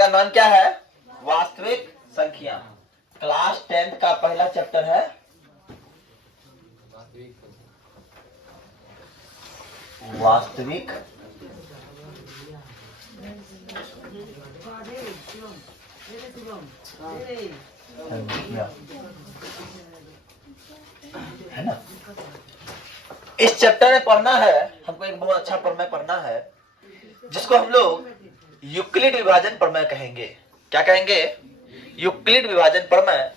का नाम क्या है? वास्तविक संख्या। क्लास 10th का पहला चैप्टर है वास्तविक संख्या, है ना। इस चैप्टर में पढ़ना है हमको, एक बहुत अच्छा प्रमेय पढ़ना है जिसको हम लोग यूक्लिड विभाजन प्रमेय कहेंगे। क्या कहेंगे? यूक्लिड विभाजन प्रमेय।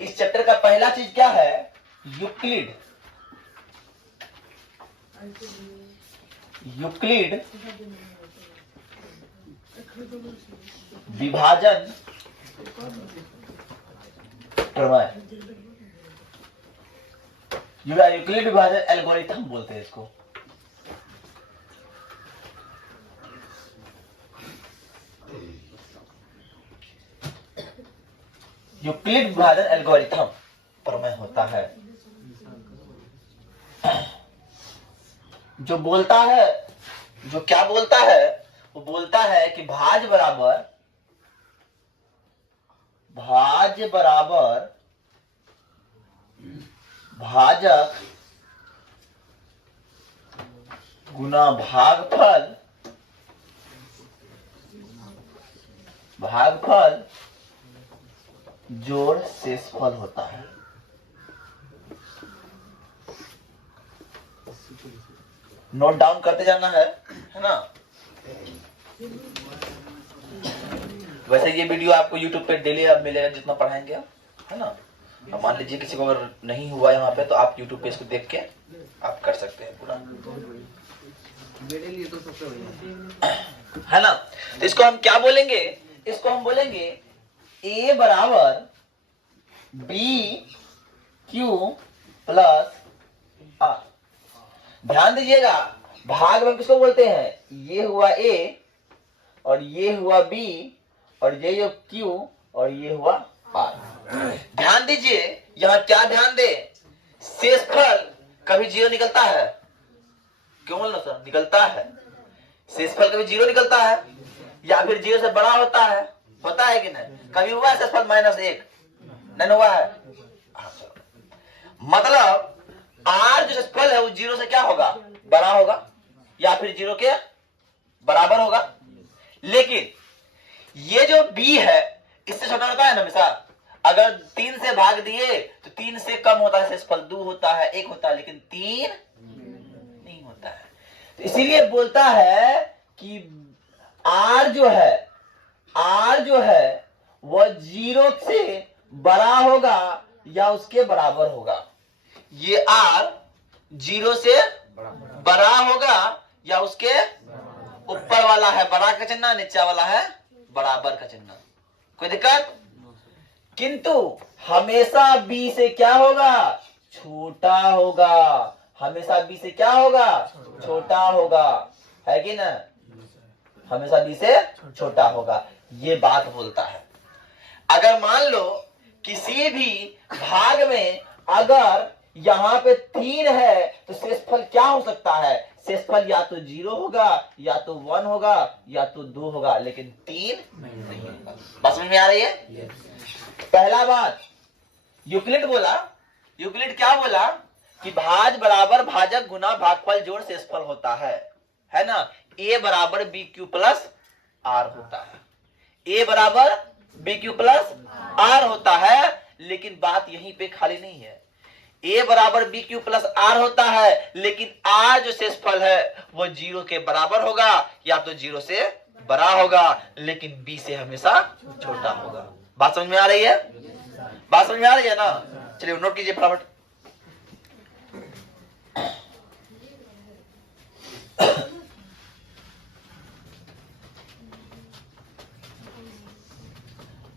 इस चैप्टर का पहला चीज क्या है? यूक्लिड विभाजन प्रमेय, यूक्लिड विभाजन एल्गोरिथम बोलते हैं इसको। यूक्लिड विभाजन एल्गोरिथम प्रमेय होता है जो बोलता है, जो क्या बोलता है? वो बोलता है कि भाज्य बराबर भाजक गुना भागफल जोड़ शेषफल होता है। नोट डाउन करते जाना है ना। वैसे ये वीडियो आपको YouTube पे डेली अब मिलेगा जितना पढ़ाएंगे आप, है ना। अब मान लीजिए किसी को अगर नहीं हुआ यहाँ पे तो आप YouTube पे इसको देख के आप कर सकते हैं पूरा, मेरे लिए तो सबसे बढ़िया है ना। तो इसको हम क्या बोलेंगे? इसको हम बोलेंगे A बराबर BQ प्लस R। ध्यान दीजिएगा, भाग में किसको बोलते हैं? ये हुआ A और ये हुआ B और ये जो Q और ये हुआ R। ध्यान दीजिए, यहां क्या ध्यान दे? शेषफल कभी 0 निकलता है। क्यों बोलना सर? निकलता है। शेषफल कभी 0 निकलता है या फिर 0 से बड़ा होता है कि नहीं? कभी हुआ है शेषफल -1? नहीं हुआ है। मतलब R जो शेषफल है वो 0 से क्या होगा? बड़ा होगा या फिर 0 के बराबर होगा। लेकिन ये जो B है इससे छोटा होता है ना हमेशा। अगर 3 से भाग दिए तो 3 से कम होता है शेषफल, 2 होता है, 1 होता है, लेकिन 3 नहीं होता है। तो इसीलिए बोलता है कि R जो है वह 0 से बड़ा होगा या उसके बराबर होगा। ये R 0 से बड़ा होगा या उसके ऊपर वाला है बड़ा का चिन्ह, नीचे वाला है बराबर का चिन्ह। कोई दिक्कत? किंतु हमेशा B से क्या होगा? छोटा होगा। हमेशा B से क्या होगा? छोटा होगा, है कि ना? हमेशा B से छोटा होगा। ये बात बोलता है। अगर मान लो किसी भी भाग में अगर यहाँ पे 3 है तो शेषफल क्या हो सकता है? शेषफल या तो 0 होगा या तो 1 होगा या तो 2 होगा, लेकिन 3 नहीं होगा। बात समझ में आ रही है? पहला बात यूक्लिड बोला। यूक्लिड क्या बोला? कि भाज बराबर भाजक गुना भागफल जोड़ शेषफल होता है ना। A बराबर BQ प्लस R होता है। A बराबर BQ प्लस R होता है, लेकिन बात यहीं पे खाली नहीं है। A बराबर BQ प्लस R होता है, लेकिन R जो शेषफल है वो 0 के बराबर होगा या तो 0 से बड़ा होगा, लेकिन B से हमेशा छोटा होगा। बात समझ में आ रही है? बात समझ में आ रही है ना? चलिए नोट कीजिए फटाफट।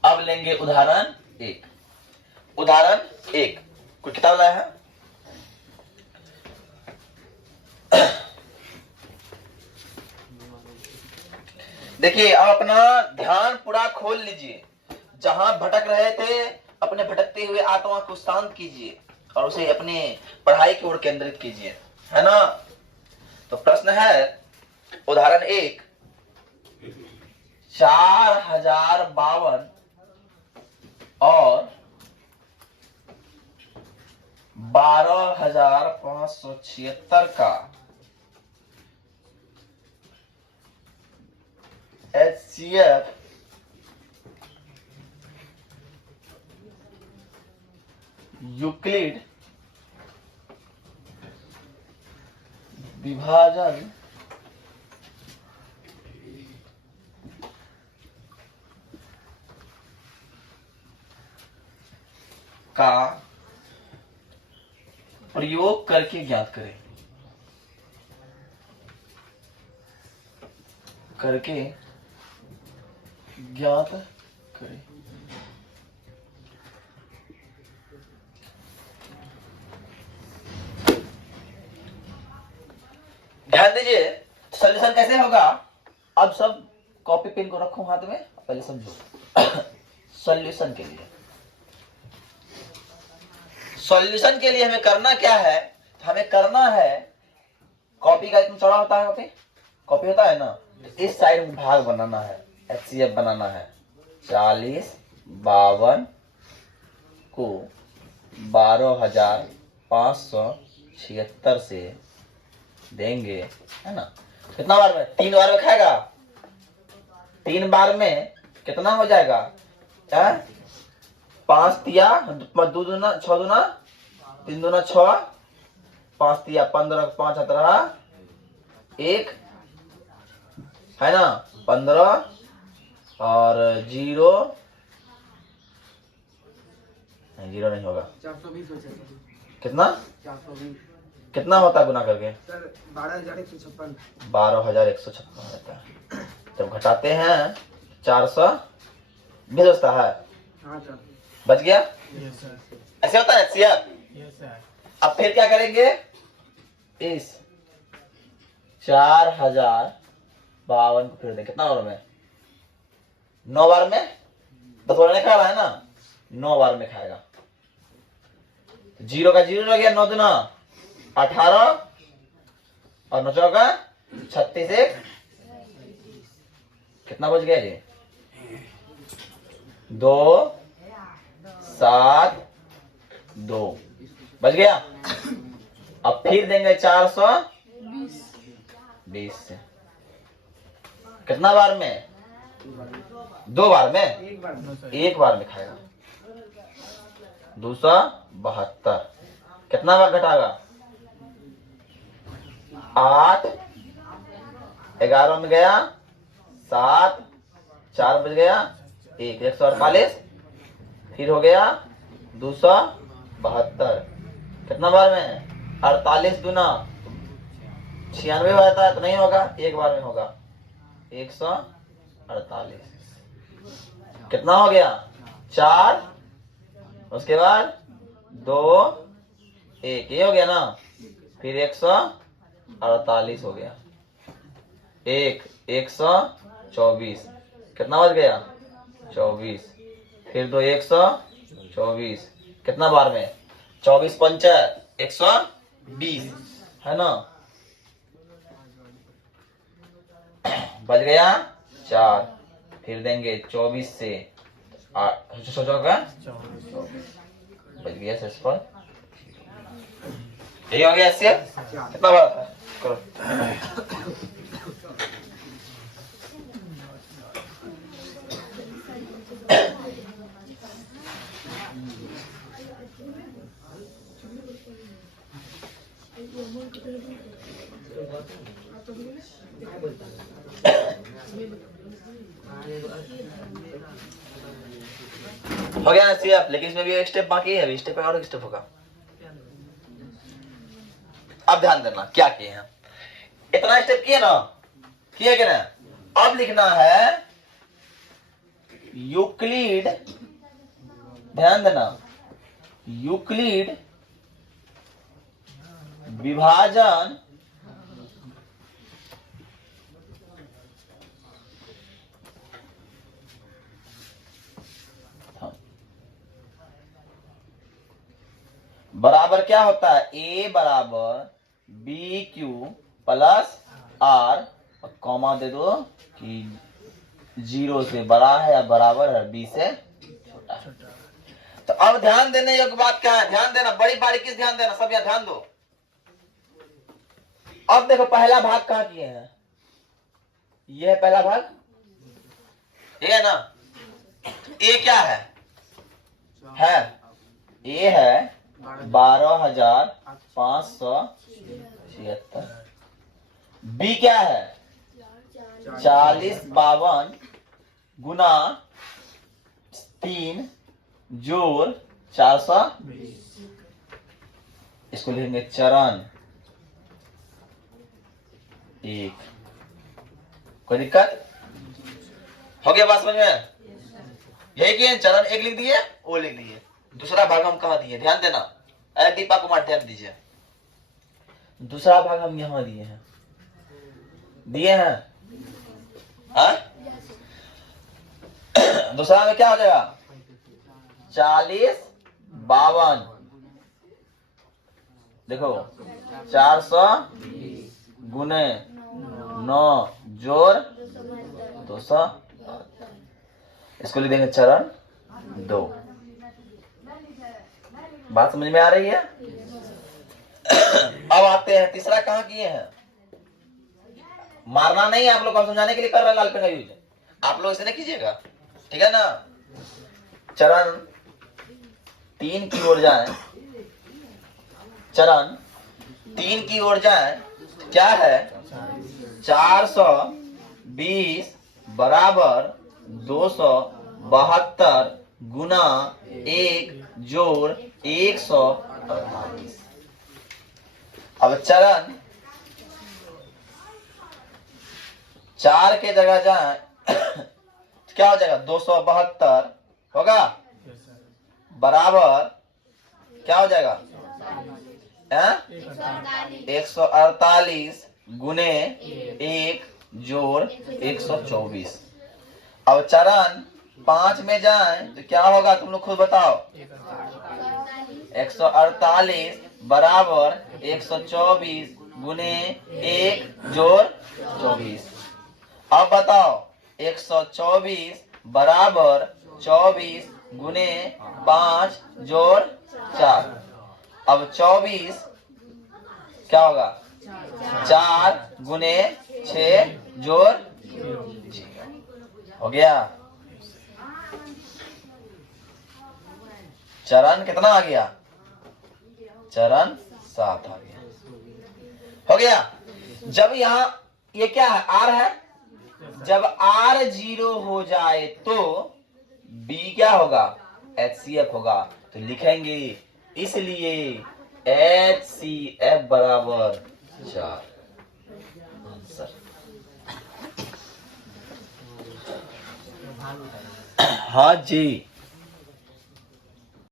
अब लेंगे उदाहरण 1। उदाहरण 1 कोई किताब लाया है? देखिए, आप अपना ध्यान पूरा खोल लीजिए। जहां भटक रहे थे अपने भटकते हुए आत्मा को शांत कीजिए और उसे अपने पढ़ाई की ओर केंद्रित कीजिए, है ना। तो प्रश्न है उदाहरण 1, 4052 और 12576 का HCF यूक्लिड विभाजन का प्रयोग करके ज्ञात करें। करके ज्ञात करें। ध्यान दीजिए सॉल्यूशन कैसे होगा। अब सब कॉपी पेन को रखो हाथ में, पहले समझो। सॉल्यूशन के लिए हमें करना क्या है, हमें करना है कॉपी का इतना चौड़ा होता है, कॉपी होता है ना, तो इस साइड में भाग बनाना है, HCF बनाना है। 4052 को 12576 से देंगे, है ना। कितना बार में? 3 बार में खाएगा। 3 बार में कितना हो जाएगा? 5 तिया 2 दूना 6 दूना 3 दूना 6, 5 तिया 15, 5 17 1, है ना, 15 और 0 नहीं होगा। 420 कितना 420 कितना होता है गुना करके? सर 12156 12156 होता है। जब घटाते हैं 420 बचता है। हाँ सर। बच गया। Yes sir. ऐसे होता है HCF। Yes sir. अब फिर क्या करेंगे, इस 4052 को फिर दें, कितना बार में? 9 बार में। 10 बार नहीं खा रहा है ना, 9 बार में खाएगा। 0 का 0 रह गया, 9 दूना 18 और 9 चौका 36, 1 कितना बच गया जी? 2 7 2 बच गया। अब फिर देंगे 420 से। कितना बार में? 2 बार में। एक बार में खाएगा। 272 कितना बार घटाएगा? 8 11 में गया, 7 4 बच गया, 148 फिर हो गया 272। कितना बार में? 48 दूना 96 होता है, तो नहीं होगा, एक बार में होगा। 148 कितना हो गया? 4 उसके बाद 2 1 ये हो गया ना, फिर 148 हो गया। 124 कितना बच गया? 24 फिर 2 124 कितना बार में? 24 5 120, है ना। बच गया 4, फिर देंगे 24 से 8 सोचोगा, बच गया शेष पर। यही हो गया इससे। कितना बार था? करो। हो गया ना CF, लेकिन इसमें भी एक स्टेप बाकी है, अभी स्टेप और एक स्टेप होगा। अब ध्यान देना क्या किए हैं, इतना स्टेप किए ना, किए कि ना। अब लिखना है यूक्लिड, ध्यान देना, यूक्लिड विभाजन बराबर क्या होता है? A बराबर BQ प्लस R, कॉमा दे दो कि 0 से बड़ा है या बराबर है b से छोटा है। तो अब ध्यान देने योग्य बात क्या है, ध्यान देना, बड़ी बारीकी से ध्यान देना, सब यहाँ ध्यान दो। अब देखो पहला भाग कहाँ किए हैं, ये है पहला भाग, ये है ना। ए क्या है ए है 12,576। बी क्या है 4052 गुना 3 जोड़ 420। इसको लिखेंगे चरण 1। कोई दिक्कत हो गया, बात समझ में? यही किए, चरण 1 लिख दिए, ओ लिख दिए। दूसरा भाग हम कहा दिए, ध्यान देना, अरे दीपा कुमार ध्यान दीजिए। दूसरा भाग हम यहां दिए हैं, हाँ? दूसरा में क्या हो जाएगा 4052, देखो 400 गुने 9 जोड़ 200, इसको लिख देंगे चरण 2। बात समझ में आ रही है? अब आते हैं तीसरा, कहां किए हैं, मारना नहीं है, आप लोग को समझाने के लिए कर रहे हैं लाल पेन का यूज, आप लोग इसे नहीं कीजिएगा, ठीक है ना। चरण 3 की ओर जाएं, चरण 3 की ओर जाएं, क्या है 420 बराबर 272 गुना 1 जोड़ 148। अब चरण 4 के जगह जाए क्या हो जाएगा 272 होगा बराबर क्या हो जाएगा 148 गुने 1 जोड़ 124। अब चरण 5 में जाए तो क्या होगा, तुम लोग खुद बताओ। 148 बराबर 124 गुने 1 जोड़ 24। अब बताओ 124 बराबर 24 गुने 5 जोड़ 4। अब 24 क्या होगा 4 गुने 6 जोड़ 6 हो गया। चरण कितना आ गया, चरण 7 आ गया, हो गया। जब यहाँ ये क्या है R है, जब R 0 हो जाए तो B क्या होगा HCF होगा, तो लिखेंगे इसलिए HCF बराबर 4। आंसर हाँ जी।